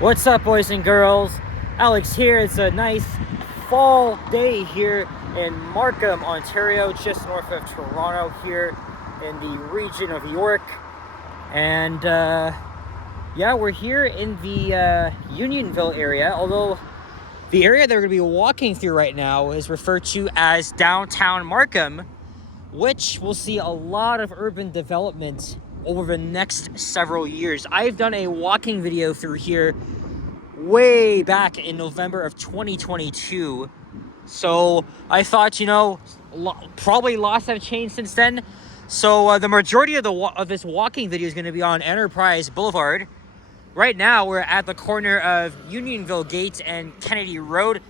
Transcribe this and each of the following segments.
What's up, boys and girls? Alex here. It's a nice fall day here in Markham, Ontario, just north of Toronto here in the region of York. And yeah, we're here in the Unionville area, although the area that we're going to be walking through right now is referred to as downtown Markham, which will see a lot of urban development over the next several years. I've done a walking video through here way back in November of 2022. So I thought, probably lots have changed since then. So the majority of this walking video is going to be on Enterprise Boulevard. Right now, we're at the corner of Unionville Gate and Kennedy Road.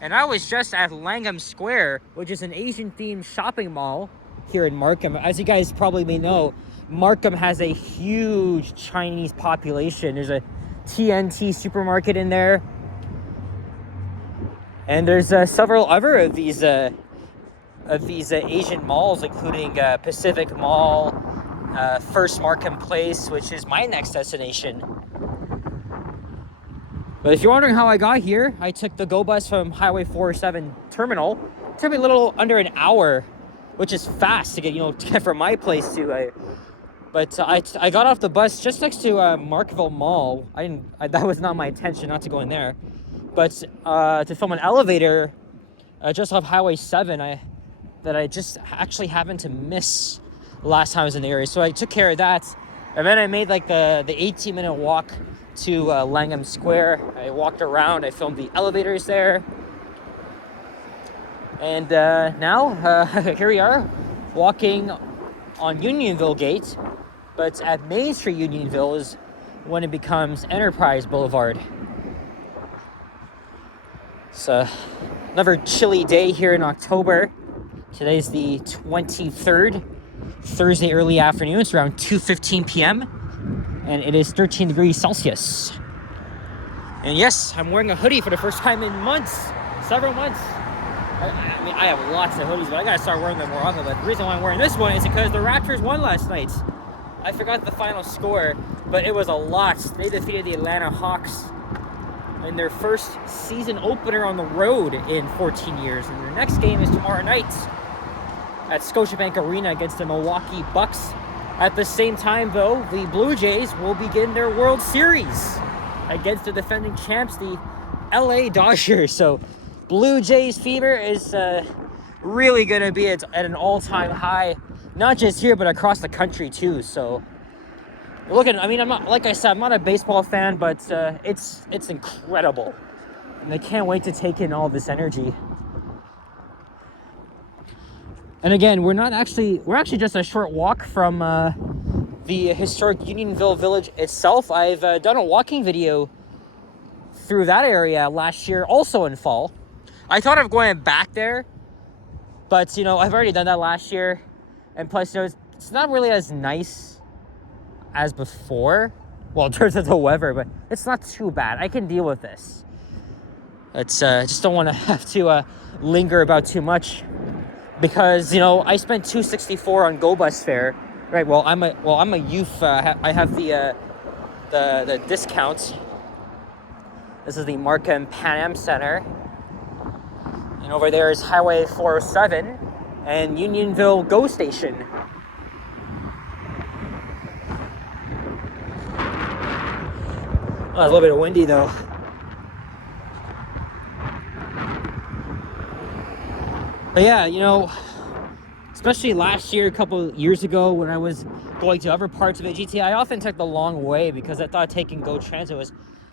And I was just at Langham Square, which is an Asian-themed shopping mall here in Markham. As you guys probably may know, Markham has a huge Chinese population. There's a TNT supermarket in there. And there's several other of these Asian malls, including Pacific Mall, First Markham Place, which is my next destination. But if you're wondering how I got here, I took the GO bus from Highway 407 terminal. It took me a little under an hour, which is fast to get from my place to. But I got off the bus just next to Markville Mall. That was not my intention, not to go in there. But to film an elevator just off Highway 7 that I just actually happened to miss last time I was in the area. So I took care of that. And then I made like the 18-minute walk to Langham Square. I walked around. I filmed the elevators there. And now here we are walking on Unionville Gate. But at Main Street Unionville is when it becomes Enterprise Boulevard. It's another chilly day here in October. Today's the 23rd, Thursday early afternoon. It's around 2:15 p.m. and it is 13 degrees Celsius. And yes, I'm wearing a hoodie for the first time in months, several months. I mean, I have lots of hoodies, but I gotta start wearing them more often. But the reason why I'm wearing this one is because the Raptors won last night. I forgot the final score, but it was a lot. They defeated the Atlanta Hawks in their first season opener on the road in 14 years. And their next game is tomorrow night at Scotiabank Arena against the Milwaukee Bucks. At the same time, though, the Blue Jays will begin their World Series against the defending champs, the LA Dodgers. So Blue Jays fever is really going to be at an all-time high. Not just here, but across the country too. So, I'm not, like I said, I'm not a baseball fan, but it's incredible, and I can't wait to take in all this energy. And again, we're actually just a short walk from the historic Unionville Village itself. I've done a walking video through that area last year, also in fall. I thought of going back there, but I've already done that last year. And plus, it's not really as nice as before. Well, in terms of the weather, but it's not too bad. I can deal with this. It's just don't want to have to linger about too much, because I spent $264 on GO bus fare. Right. Well, I'm a youth. I have the discount. This is the Markham Pan Am Center, and over there is Highway 407. And Unionville GO Station. Oh, it's a little bit windy though. But yeah, especially last year, a couple years ago, when I was going to other parts of the GTA, I often took the long way because I thought taking GO Transit was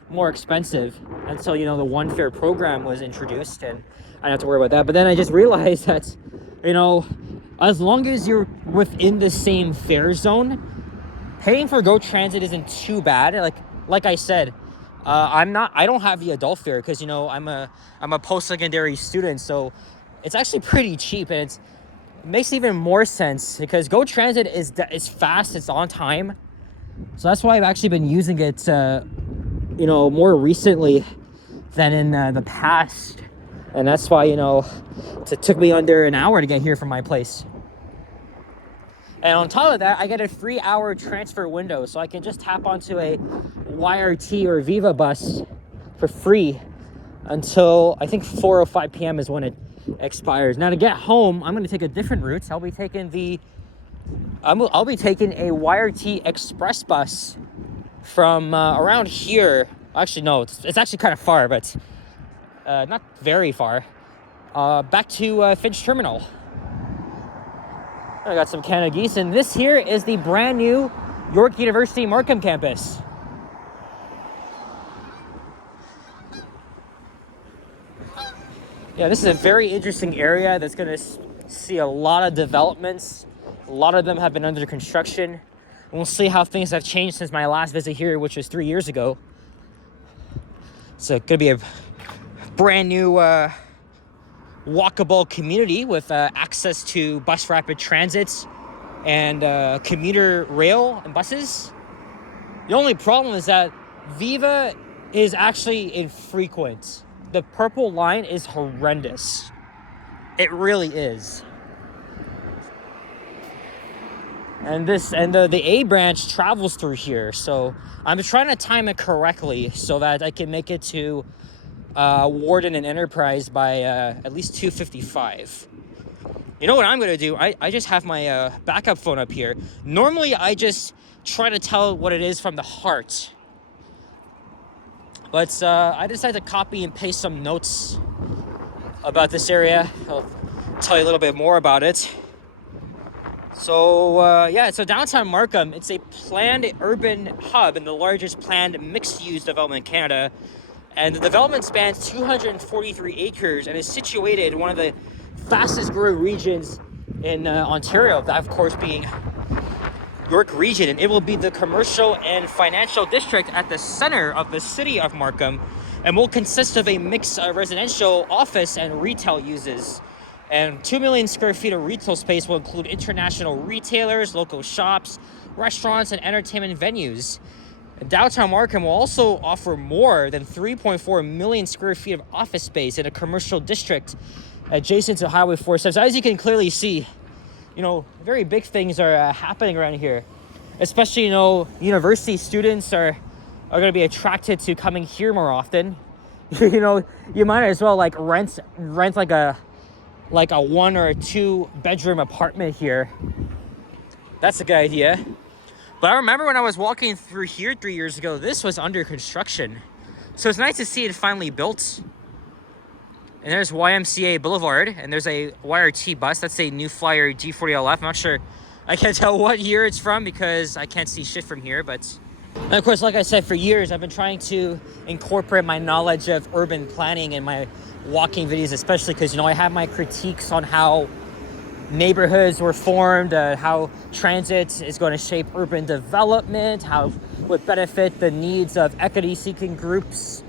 more expensive until the one fare program was introduced, and I didn't have to worry about that. But then I just realized that as long as you're within the same fare zone, paying for GO Transit isn't too bad. Like I said, I don't have the adult fare because I'm a post-secondary student, so it's actually pretty cheap, and it makes even more sense because GO Transit is fast, it's on time. So that's why I've actually been using it more recently than in the past. And that's why, it took me under an hour to get here from my place. And on top of that, I get a 3-hour transfer window, so I can just tap onto a YRT or Viva bus for free until I think 4:05 p.m. is when it expires. Now to get home, I'm going to take a different route. I'll be taking a YRT Express bus from around here. Actually, no, it's actually kind of far, but not very far. Back to Finch Terminal. I got some Canada Geese, and this here is the brand new York University Markham campus. Yeah, this is a very interesting area that's going to see a lot of developments. A lot of them have been under construction. And we'll see how things have changed since my last visit here, which was 3 years ago. So it's going to be a brand new walkable community with access to bus rapid transits and commuter rail and buses. The only problem is that Viva is actually infrequent. The purple line is horrendous. It really is. And the A branch travels through here, so I'm trying to time it correctly so that I can make it to Warden and Enterprise by at least 2:55. You know what I'm gonna do? I just have my backup phone up here. Normally I just try to tell what it is from the heart, but I decided to copy and paste some notes about this area. I'll tell you a little bit more about it. So yeah, so downtown Markham, it's a planned urban hub and the largest planned mixed-use development in Canada. And the development spans 243 acres and is situated in one of the fastest growing regions in Ontario, that of course being York Region. And it will be the commercial and financial district at the center of the city of Markham and will consist of a mix of residential, office, and retail uses. And 2 million square feet of retail space will include international retailers, local shops, restaurants, and entertainment venues. Downtown Markham will also offer more than 3.4 million square feet of office space in a commercial district adjacent to Highway 47. So as you can clearly see, you know, very big things are happening around here. Especially, you know, university students are going to be attracted to coming here more often. You know, you might as well like rent like a 1 or a 2 bedroom apartment here. That's a good idea. But I remember when I was walking through here 3 years ago, this was under construction. So it's nice to see it finally built. And there's YMCA Boulevard, and there's a YRT bus. That's a New Flyer G40LF. I'm not sure, I can't tell what year it's from because I can't see shit from here, but... And of course, like I said, for years, I've been trying to incorporate my knowledge of urban planning in my walking videos, especially because, you know, I have my critiques on how neighborhoods were formed, how transit is going to shape urban development, how it would benefit the needs of equity-seeking groups,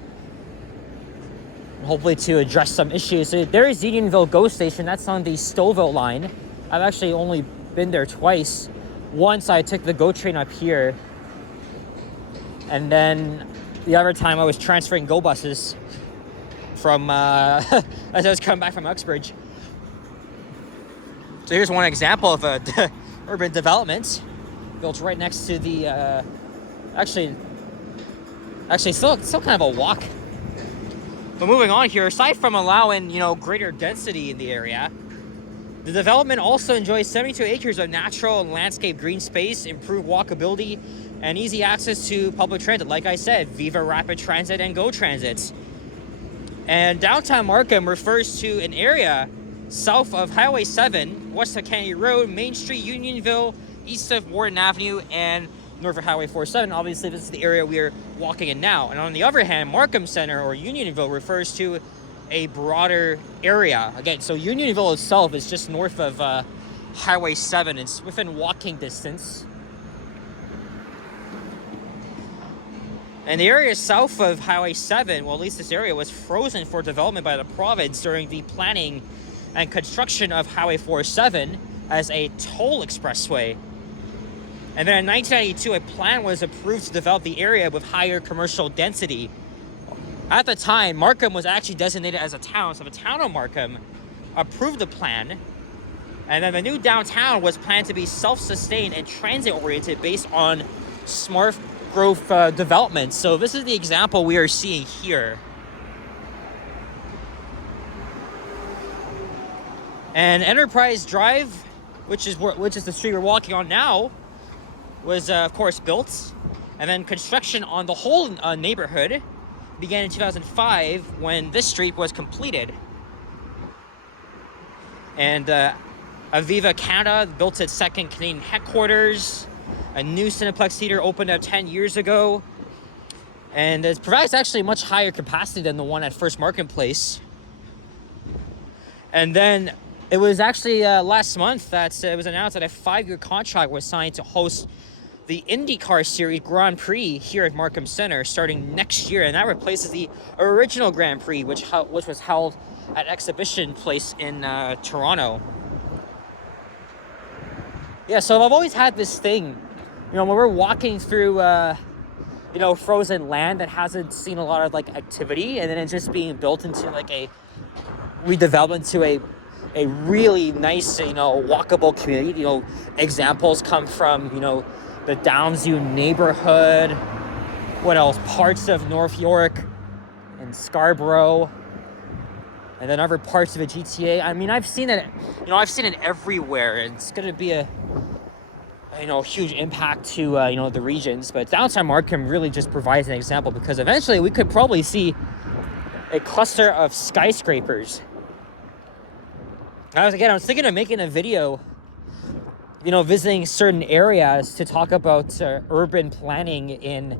hopefully to address some issues. So there is Unionville GO Station. That's on the Stouffville line. I've actually only been there twice. Once I took the GO train up here, and then the other time I was transferring GO buses from as I was coming back from Uxbridge. So here's one example of a urban development built right next to the actually still kind of a walk. But moving on here, aside from allowing, you know, greater density in the area, the development also enjoys 72 acres of natural and landscape green space, improved walkability, and easy access to public transit. Like I said, Viva Rapid Transit and GO Transits. And downtown Markham refers to an area south of Highway 7, west of Kennedy Road, Main Street, Unionville, east of Warden Avenue, and north of Highway 47. Obviously, this is the area we are walking in now. And on the other hand, Markham Center or Unionville refers to a broader area. Again, so Unionville itself is just north of Highway 7. It's within walking distance. And the area south of Highway 7, well, at least this area was frozen for development by the province during the planning and construction of Highway 47 as a toll expressway. And then in 1992, a plan was approved to develop the area with higher commercial density. At the time, Markham was actually designated as a town, so the town of Markham approved the plan, And then the new downtown was planned to be self-sustained and transit-oriented based on smart growth development. So this is the example we are seeing here. And Enterprise Drive, which is the street we're walking on now, was of course built, and then construction on the whole neighborhood began in 2005 when this street was completed. And Aviva Canada built its second Canadian headquarters. A new Cineplex theater opened up 10 years ago, and it provides actually much higher capacity than the one at First Markham Place. And then it was actually last month that it was announced that a 5-year contract was signed to host the IndyCar Series Grand Prix here at Markham Center starting next year, and that replaces the original Grand Prix, which was held at Exhibition Place in Toronto. Yeah, so I've always had this thing, when we're walking through, frozen land that hasn't seen a lot of activity, and then it's just being built into a redevelopment to a really nice, walkable community. Examples come from, the Downsview neighborhood. What else? Parts of North York and Scarborough, and then other parts of the GTA. I mean, I've seen it. I've seen it everywhere. And it's going to be a huge impact to the regions. But downtown Markham really just provides an example, because eventually we could probably see a cluster of skyscrapers. I was thinking of making a video, visiting certain areas to talk about urban planning in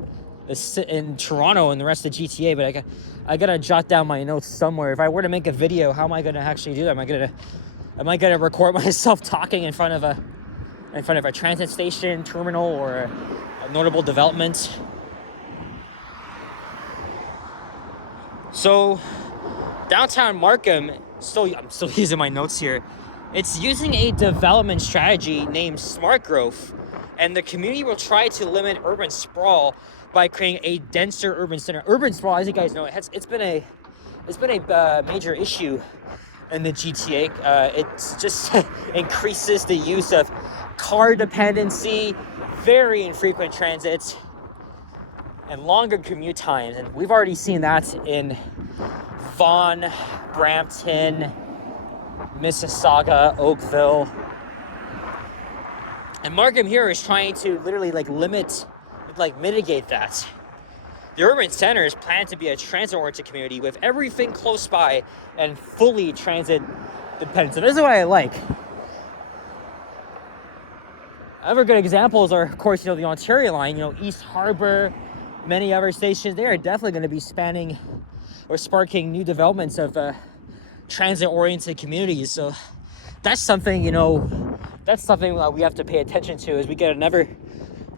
Toronto and the rest of the GTA, but I gotta jot down my notes somewhere. If I were to make a video, how am I gonna actually do that? Am I gonna record myself talking in front of a transit station, terminal, or a notable development? So downtown Markham, I'm still using my notes here. It's using a development strategy named Smart Growth, and the community will try to limit urban sprawl by creating a denser urban center. Urban sprawl, as you guys know, it's been a major issue in the GTA. It just increases the use of car dependency, very infrequent transits, and longer commute times. And we've already seen that in Vaughan, Brampton, Mississauga, Oakville. And Markham here is trying to literally mitigate that. The urban center is planned to be a transit-oriented community with everything close by and fully transit dependent. So this is what I like. Other good examples are, of course, the Ontario line, East Harbour, many other stations. They are definitely going to be spanning or sparking new developments of transit-oriented communities. So that's something, that we have to pay attention to as we get another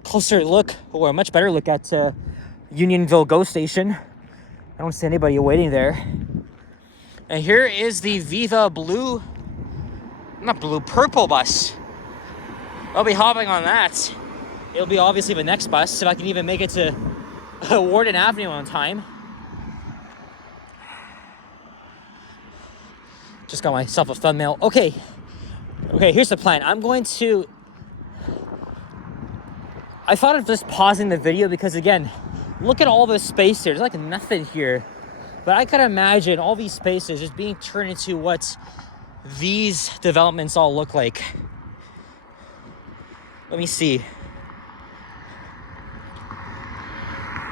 closer look, or a much better look at Unionville GO Station. I don't see anybody waiting there. And here is the Viva Purple bus. I'll be hopping on that. It'll be obviously the next bus, if I can even make it to Warden Avenue on time. Just got myself a thumbnail. Okay, here's the plan. I thought of just pausing the video because, again, look at all this space here. There's nothing here. But I could imagine all these spaces just being turned into what these developments all look like. Let me see.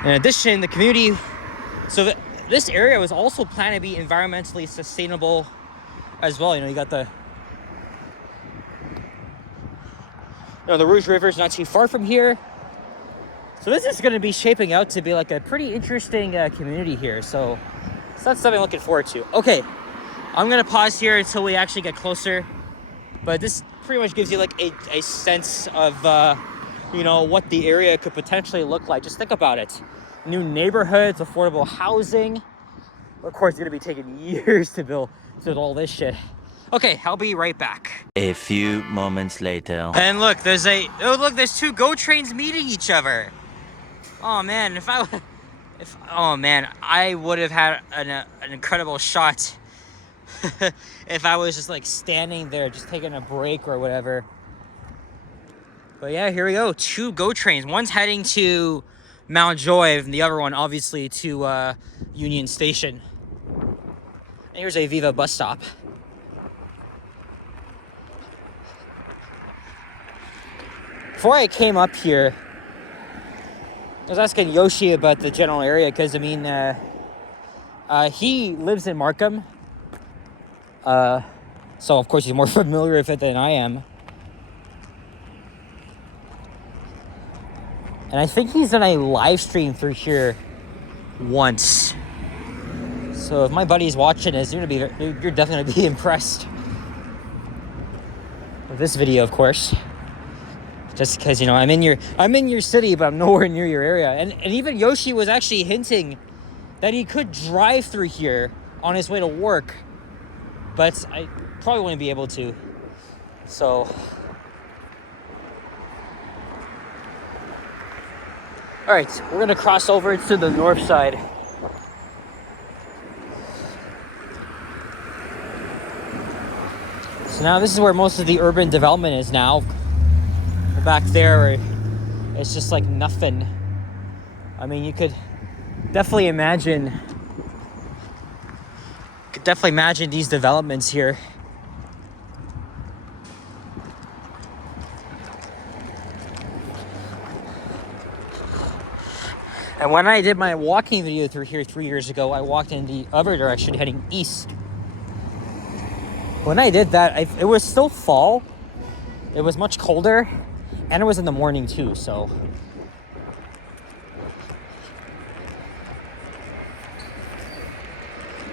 In addition, the community... So this area was also planned to be environmentally sustainable as well. You got the Rouge River is not too far from here. So this is going to be shaping out to be a pretty interesting community here. So that's something I'm looking forward to. Okay, I'm going to pause here until we actually get closer. But this pretty much gives you a sense of, what the area could potentially look like. Just think about it. New neighborhoods, affordable housing. Of course, it's going to be taking years to build all this shit. Okay, I'll be right back. A few moments later. And look, there's two GO trains meeting each other. Oh man, I would have had an incredible shot if I was just like standing there, just taking a break or whatever. But yeah, here we go. 2 GO trains. One's heading to Mount Joy, and the other one obviously to Union Station. And here's a Viva bus stop. Before I came up here, I was asking Yoshi about the general area because, I mean, he lives in Markham. So, of course, he's more familiar with it than I am. And I think he's done a live stream through here once. So if my buddy's watching this, you're definitely gonna be impressed with this video, of course. Just because, you know, I'm in your city, but I'm nowhere near your area. And even Yoshi was actually hinting that he could drive through here on his way to work, but I probably wouldn't be able to. So all right, we're gonna cross over to the north side. So now this is where most of the urban development is now. Back there, it's just like nothing. I mean, you could definitely imagine these developments here. And when I did my walking video through here 3 years ago, I walked in the other direction heading east. When I did that, it was still fall. It was much colder, and it was in the morning too, so.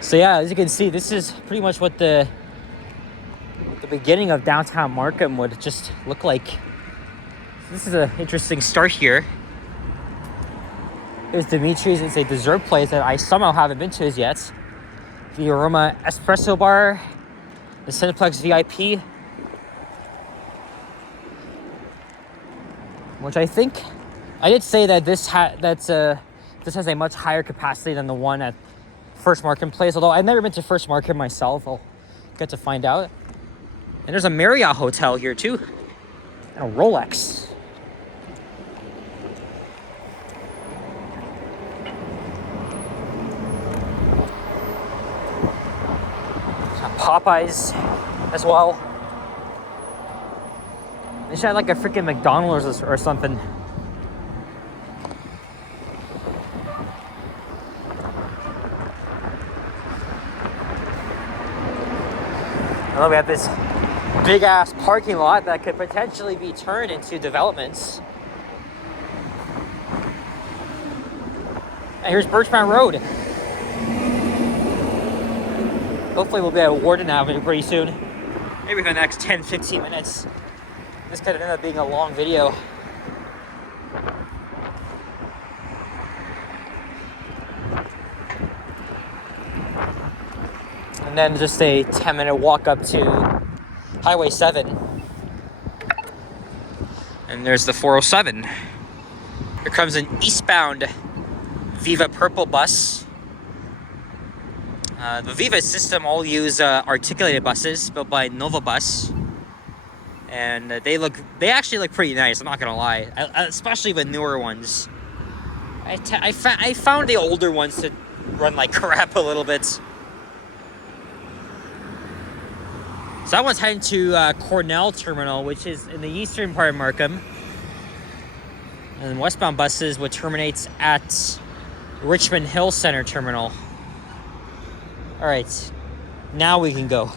So yeah, as you can see, this is pretty much what the beginning of downtown Markham would just look like. This is an interesting start here. There's Dimitri's. It's a dessert place that I somehow haven't been to as yet. The Aroma Espresso Bar, the Cineplex VIP, which I think I did say that this has a much higher capacity than the one at First Markham Place. Although I've never been to First Markham myself, I'll get to find out. And there's a Marriott hotel here too, and a Rolex. Popeyes as well. They should have like a freaking McDonald's or something. And then we have this big ass parking lot that could potentially be turned into developments. And here's Birchmount Road. Hopefully we'll be at Warden Avenue pretty soon. Maybe for the next 10-15 minutes. This could have ended up being a long video. And then just a 10-minute walk up to Highway 7. And there's the 407. Here comes an eastbound Viva Purple bus. The Viva system all use articulated buses built by Nova Bus, and they actually look pretty nice. I'm not gonna lie, especially the newer ones. I found the older ones to run like crap a little bit. So that one's heading to Cornell Terminal, which is in the eastern part of Markham, and westbound buses would terminate at Richmond Hill Center Terminal. All right, now we can go.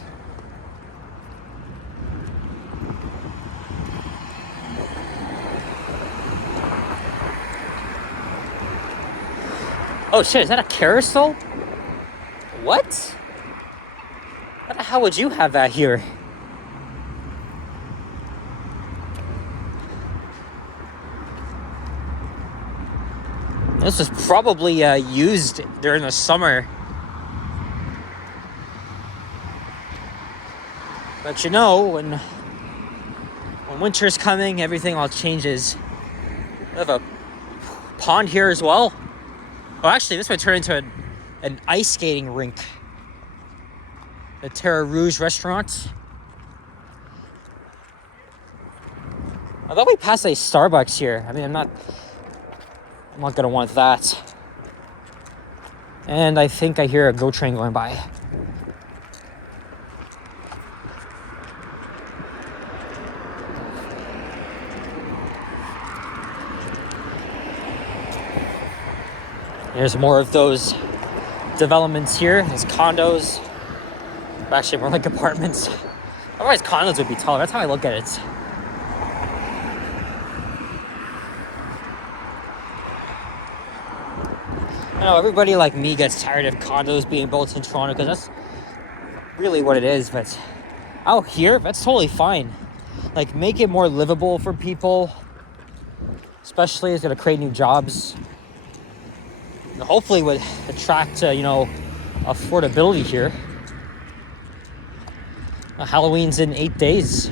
Oh shit, is that a carousel? What? What the hell would you have that here? This was probably used during the summer. But you know, when winter's coming, everything all changes. We have a pond here as well. Oh, actually, this might turn into an ice skating rink. the Terra Rouge restaurant. I thought we passed a Starbucks here. I mean, I'm not gonna want that. And I think I hear a GO train going by. There's more of those developments here. There's condos. Actually, more like apartments. Otherwise, condos would be taller. That's how I look at it. I know everybody like me gets tired of condos being built in Toronto because that's really what it is. But out here, that's totally fine. Like, make it more livable for people. Especially, it's going to create new jobs. And hopefully would attract, affordability here. Halloween's in 8 days.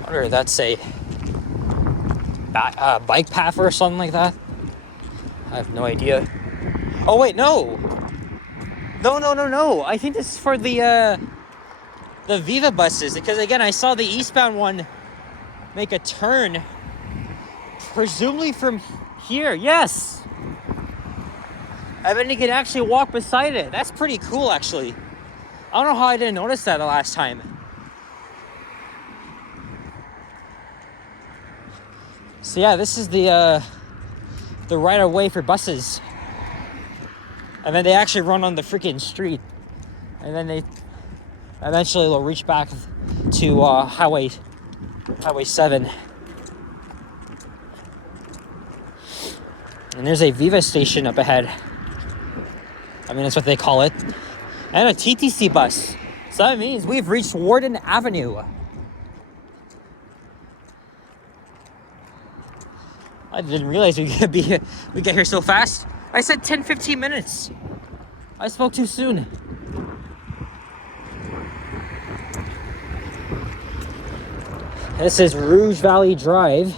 I wonder if that's a bike path or something like that. I have no idea. Oh wait, no. I think this is for the Viva buses, because again, I saw the eastbound one make a turn, presumably from here. Yes. And then you can actually walk beside it. That's pretty cool, actually. I don't know how I didn't notice that the last time. So yeah, this is the right of way for buses, and then they actually run on the freaking street, and then they eventually will reach back to Highway 7. And there's a Viva station up ahead. I mean, that's what they call it, and a TTC bus. So that means we've reached Warden Avenue. I didn't realize we get here so fast. I said 10-15 minutes. I spoke too soon. This is Rouge Valley Drive.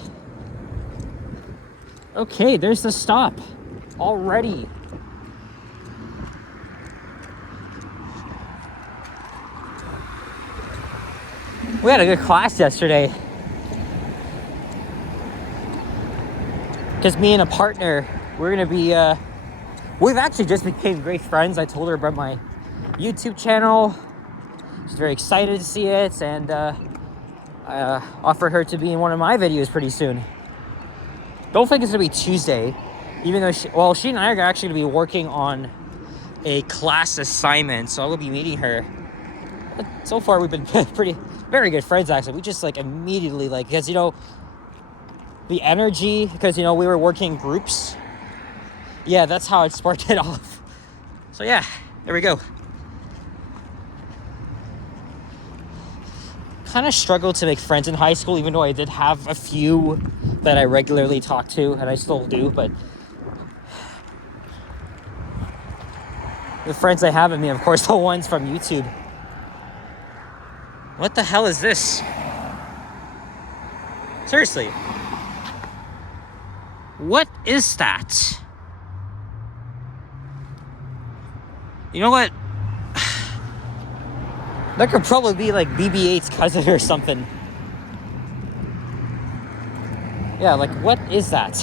Okay, there's the stop already. We had a good class yesterday. Because me and a partner, we're gonna be, we've actually just became great friends. I told her about my YouTube channel. She's very excited to see it, and I offered her to be in one of my videos pretty soon. Don't think it's gonna be Tuesday, even though she and I are actually gonna be working on a class assignment, so I will be meeting her. But so far, we've been very good friends, actually. We just immediately because the energy, because we were working groups. Yeah, that's how it sparked it off. So yeah, there we go. Kind of struggled to make friends in high school, even though I did have a few that I regularly talk to, and I still do, but the friends I have in me, of course, the ones from YouTube. What the hell is this? Seriously. What is that? You know what? That could probably be BB-8's cousin or something. Yeah, what is that?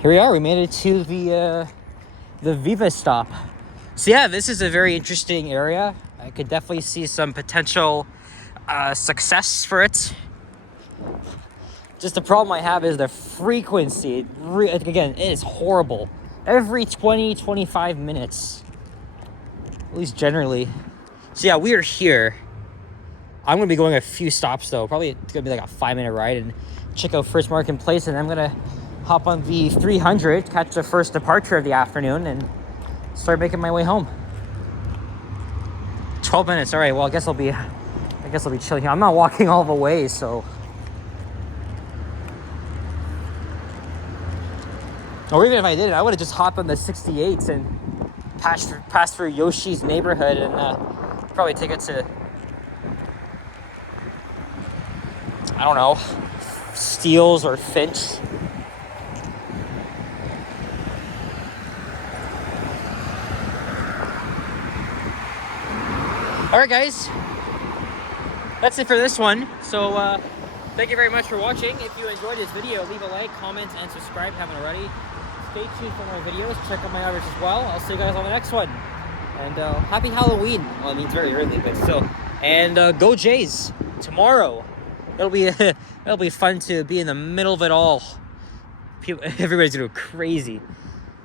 Here we are. We made it to the Viva stop. So yeah, this is a very interesting area. I could definitely see some potential success for it. Just the problem I have is the frequency. Again, it is horrible. Every 20-25 minutes, at least generally. So yeah, we are here. I'm going to be going a few stops, though. Probably it's going to be like a 5-minute ride and check out First Markham Place. And I'm going to hop on the 300, catch the first departure of the afternoon, and start making my way home. 12 minutes. All right, well, I guess I'll be chilling here. I'm not walking all the way, so... Or even if I did, I would have just hopped on the 68s and passed through Yoshi's neighborhood and probably take it to, I don't know, Steele's or Finch. All right, guys, that's it for this one. So thank you very much for watching. If you enjoyed this video, leave a like, comment, and subscribe if you haven't already. Stay tuned for more videos. Check out my others as well. I'll see you guys on the next one. And happy Halloween. Well, I mean, it's very early, but still. And go Jays. Tomorrow. It'll be fun to be in the middle of it all. Everybody's gonna go crazy.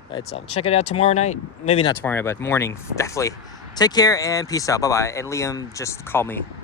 But check it out tomorrow night. Maybe not tomorrow night, but morning, definitely. Take care and peace out. Bye-bye. And Liam, just call me.